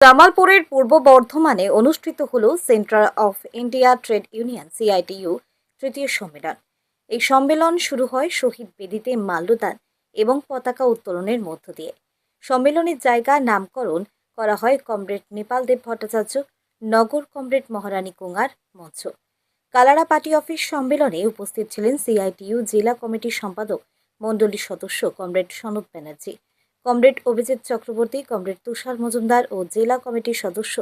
জামালপুরের পূর্ব বর্ধমানে অনুষ্ঠিত হল central of India trade union, CITU, তৃতীয় সম্মেলন। এই সম্মেলন শুরু হয় শহীদ বেদিতে মাল্যদান এবং পতাকা উত্তোলনের মধ্য দিয়ে। সম্মেলনের জায়গা নামকরণ করা হয় কমরেড নেপাল দেব ভট্টাচার্য, নগর কমরেড মহারানী কুঙ্গার মঞ্চ। কালারা পার্টি অফিস সম্মেলনে উপস্থিত ছিলেন সিআইটিইউ জেলা কমিটির সম্পাদক মণ্ডলী সদস্য comrade Sanad Banerjee. Comrade Abhijit Chakraborty, comrade Tushar Majumdar ও জেলা কমিটির সদস্য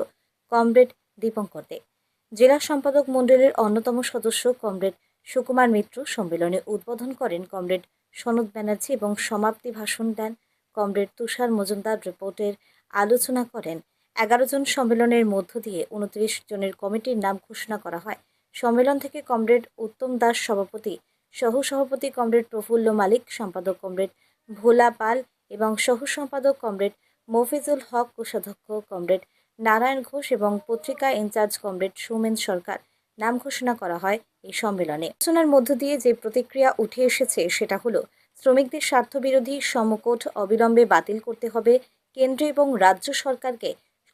কমরেড দীপঙ্কর দে। জেলা সম্পাদক মণ্ডলীর অন্যতম সদস্য কমরেড সুকুমার মিত্র সম্মেলনে উদ্বোধন করেন কমরেড সনদ ব্যানার্জি এবং সমাপ্তি ভাষণ দেন কমরেড তুষার মজুমদার। রিপোর্টের আলোচনা করেন। এগারো জন সম্মেলনের মধ্য দিয়ে উনত্রিশ জনের কমিটির নাম ঘোষণা করা হয়। সম্মেলন থেকে কমরেড উত্তম দাস সভাপতি সহ সভাপতি কমরেড প্রফুল্ল মালিক, সম্পাদক কমরেড ভোলা পাল এবং সহ সম্পাদক কমরেড মফিজুল হক, কোষাধ্যক্ষ কমরেড নারায়ণ ঘোষ এবং পত্রিকা ইনচার্জ কমরেড সৌমেন সরকার। নাম ঘোষণা করা হয় এই সম্মেলনে। আলোচনার মধ্য দিয়ে যে প্রতিক্রিয়া উঠে এসেছে সেটা হলো, শ্রমিকদের স্বার্থবিরোধী সমকোট অবিলম্বে বাতিল করতে হবে, কেন্দ্র এবং রাজ্য সরকারকে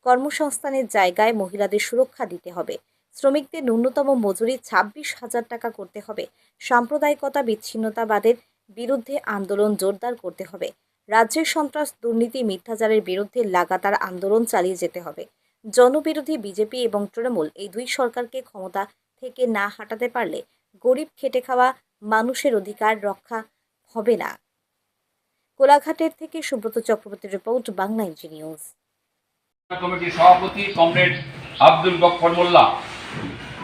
কর্মসংস্থানের জায়গায় মহিলাদের সুরক্ষা দিতে হবে, শ্রমিকদের ন্যূনতম মজুরি ছাব্বিশ হাজার টাকা করতে হবে, সাম্প্রদায়িকতা বিচ্ছিন্নতাবাদের বিরুদ্ধে আন্দোলন জোরদার করতে হবে রাজ্যের সন্ত্রাস দুর্নীতি মিথ্যাচারের বিরুদ্ধে লাগাতার আন্দোলন চালিয়ে যেতে হবে। জনবিরোধী বিজেপি এবং তৃণমূল এই দুই সরকারকে ক্ষমতা থেকে না হাঁটাতে পারলে গরিব খেটে খাওয়া মানুষের অধিকার রক্ষা হবে না। কোলাঘাটের থেকে সুব্রত চক্রবর্তীর রিপোর্ট বাংলা ইঞ্জি নিউজ। কমিটির সভাপতি কমরেড আব্দুল গফফর মোল্লা।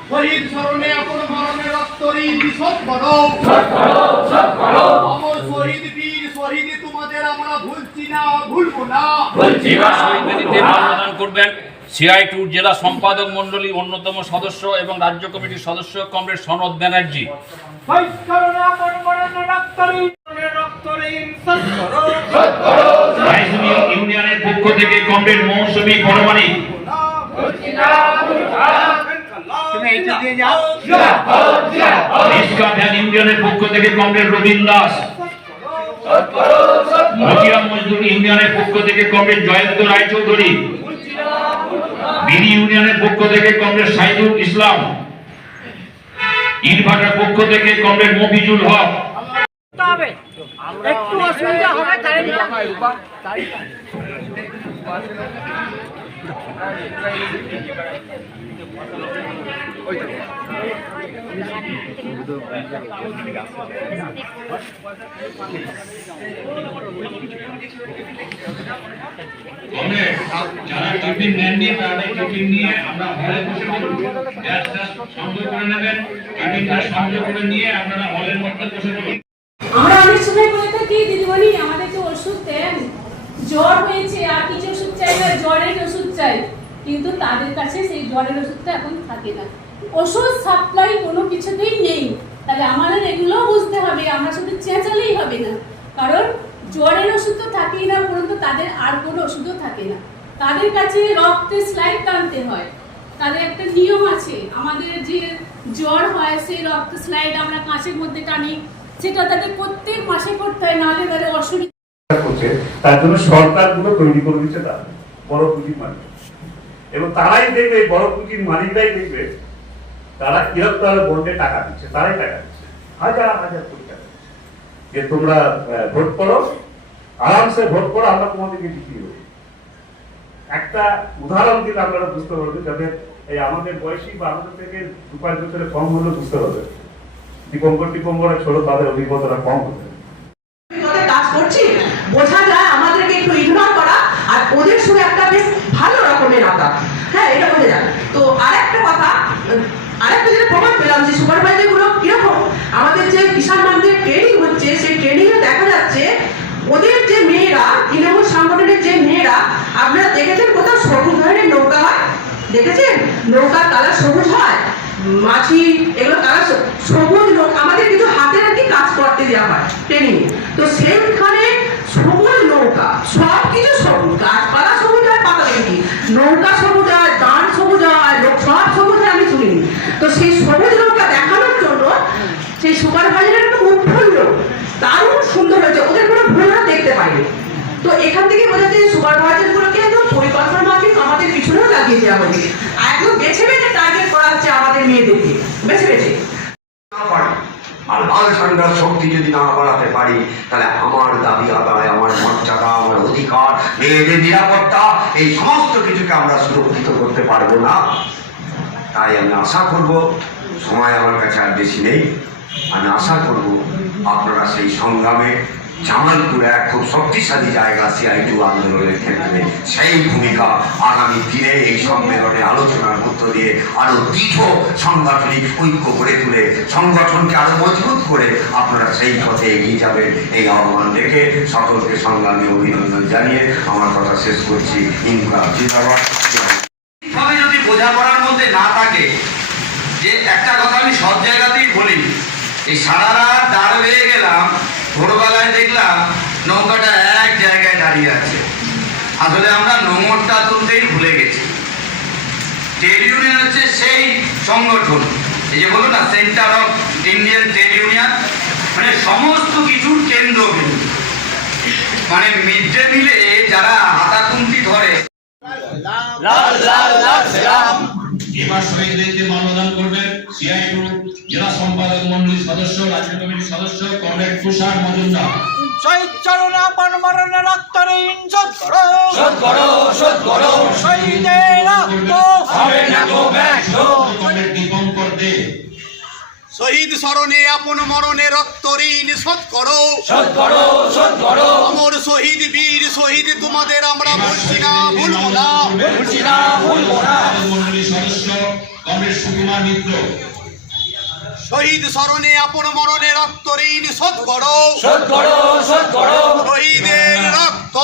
শহীদ স্মরণে আপন মরণে রক্তরি বিশদ করো। অমর শহীদ বীর। আমরা ভুলছি না ভুলবো না। শহীদ বেদিতে মাল্যদান করবেন সিআই টুর জেলা সম্পাদক মণ্ডলী অন্যতম সদস্য এবং রাজ্য কমিটির সদস্য কমরেড সনদ ব্যানার্জি। ইউনিয়নের পক্ষ থেকে কমরেড মৌসুমী ভ্যান ইউনিয়নের পক্ষ থেকে কমরেড রবীন দাস মজিয়া মজদুর ইউনিয়নের পক্ষ থেকে কমরেড জয়ন্ত রায়চৌধুরী বিডি ইউনিয়নের পক্ষ থেকে কমরেড সাইদুল ইসলাম ইনভার্টার পক্ষ থেকে কমরেড মফিজুল হক। একটু অসুবিধা হবে তবে যারা টিফিন নেননি তারা টিফিন নিয়ে আমরা হলে বসে করে নেবেন টিফিনটা করে নিয়ে আপনারা হলের মধ্যে বসে আমরা অনেক সময় আমাদের ওষুধ দেন, জ্বর হয়েছে, আর কিছু ওষুধ চাই না জ্বরের ওষুধ চাই, কিন্তু তাদের কাছে সেই জ্বরের ওষুধটা এখন থাকে না। ওষুধ সাপ্লাই কোনো কিছুতেই নেই। তাহলে আমাদের এগুলোও বুঝতে হবে, আমরা শুধু চেঁচালেই হবে না। কারণ জ্বরের ওষুধ তো থাকেই না পর্যন্ত তাদের আর কোনো ওষুধও থাকে না। তাদের কাছে রক্তের স্লাইড টানতে হয়। তাদের একটা নিয়ম আছে, আমাদের যে জ্বর হয়, সেই রক্ত স্লাইড আমরা কাঁচের মধ্যে টানি। সেটা তাদের প্রত্যেক মাসে করতে হয়, নাহলে তাদের অসুবিধা করছে, তার জন্য সরকারগুলো তৈরি করে দিচ্ছে তারা, বড় পুঁজির মালিক। এবং তারাই দেখবে, বড় পুঁজির মালিকরাই দেখবে তারা কীরকম বন্ডে টাকা দিচ্ছে, তারাই টাকা দিচ্ছে। হাজার হাজার কোটি টাকা যে তোমরা ভোট করো, আরামসে ভোট করো, আমরা তোমাদেরকে জিতিয়ে দেবো। একটা উদাহরণ দিলে আপনারা বুঝতে পারবেন, যাতে এই আমাদের বয়সী বা আমাদের থেকে দু পাঁচ বছরের কম হলে বুঝতে পারবে দীপঙ্কর টিপঙ্কর ছোট তাদের অভিজ্ঞতাটা কম হবে কাজ করছি, বোঝা যায় আমাদেরকে একটু ইগনোর করা, আর ওদের সুরে একটা বেশ ভালো রকমের আঁকা হ্যাঁ এটা বোঝা যায় তো আরেকটা কথা উম, আরেকটা যেটা প্রমাণ পেলাম যে সুপারভাইজারগুলো কীরকম আমাদের যে কিষাণ মান্ডির ট্রেনিং হচ্ছে সেই ট্রেনিং এ দেখা যাচ্ছে ওদের যে মেয়েরা তৃণমূল সংগঠনের যে মেয়েরা আপনারা দেখেছেন কোথাও সবুজ ধরনের নৌকা হয় দেখেছেন নৌকার কালার সবুজ হয় মাছি এগুলো কালার সবুজ নৌকা আমাদের কিছু হাতে নাকি কাজ করতে দেওয়া হয় ট্রেনিং তো সেইখানে সবুজ নৌকা সব কিছু সবুজ, গাছপালা সবুজ হয় পাতা দেখি নৌকা সবুজ হয় দান সবুজ হয় লোক সব সবুজ হয় আমি শুনিনি। তো সেই সবুজ নৌকা দেখানোর জন্য সেই সুপারভাইজারের একটা উৎফুল্ল, দারুণ সুন্দর হয়েছে। ওদের কোনো ভুল দেখতে পাইনি। তো এখান থেকে বোঝা যায় সুপারভাইজার গুলোকে একদম পরিকল্পনা মাফিক আমাদের পিছনেও লাগিয়ে দেওয়া হয়েছে একদম বেছে বেছে টার্গেট করা হচ্ছে আমাদের মেয়েদেরকে। বেছে বেছে আর লাল ঝান্ডার শক্তি যদি না বাড়াতে পারি, তাহলে আমার দাবি আদায়, আমার মর্যাদা, আমার অধিকার, মেয়েদের নিরাপত্তা, এই সমস্ত কিছুকে আমরা সুরক্ষিত করতে পারব না। তাই আমি আশা করব, সময় আমার কাছে আর বেশি নেই। আমি আশা করব আপনারা সেই সংগ্রামে জামালপুর এক খুব শক্তিশালী জায়গা সিআইটু আন্দোলনের ক্ষেত্রে। সেই ভূমিকা আগামী দিনে এই সম্মেলনে আলোচনার মধ্য দিয়ে আরও দৃঢ় সাংগঠনিক ঐক্য গড়ে তুলে, সংগঠনকে আরও মজবুত করে আপনারা সেই পথে এগিয়ে যাবেন এই আহ্বান রেখে সকলকে সংগ্রামী অভিনন্দন জানিয়ে আমার কথা শেষ করছি। ইনকলাব জিন্দাবাদ। যদি বোঝাপড়ার মধ্যে না থাকে, যে একটা কথা আমি সব জায়গাতেই বলি, এই সারা রাত দাঁড় হয়ে গেলাম ভোরবেলায় দেখলাম নৌকাটা এক জায়গায় দাঁড়িয়ে আছে। আসলে আমরা নোংরটা তুলতেই ভুলে গেছি। ট্রেড ইউনিয়ন হচ্ছে সেই সংগঠন। এই যে বলুন না centre of Indian trade union মানে সমস্ত কিছুর কেন্দ্রবিন্দু মানে মিড ডে মিলে যারা হাতাকুন্তি ধরে এবার শহীদদেরকে মানদান করবেন সিআইটু জেলা সম্পাদক মন্ডলীর সদস্য রাজ্য কমিটির সদস্য কমরেড তুষার মজুমদার। শহীদ চরণা পরমরণে রক্ত ঋণ শোধ করো। শোধ করো শোধ করো। শহীদের রক্ত। হবে না গো শহীদ স্মরণে আপন মরণে রক্ত ঋণ শোধ করো। শোধ করো শোধ করো। অমর শহীদ বীর শহীদ তোমাদের আমরা বলছি না ভুলবো না। বলছি না ভুলবো না। সুকুমার মিত্র। শহীদ স্মরণে আপন মরণে রক্ত ঋণ শোধ করো। শোধ করো শোধ করো। শহীদের রক্ত।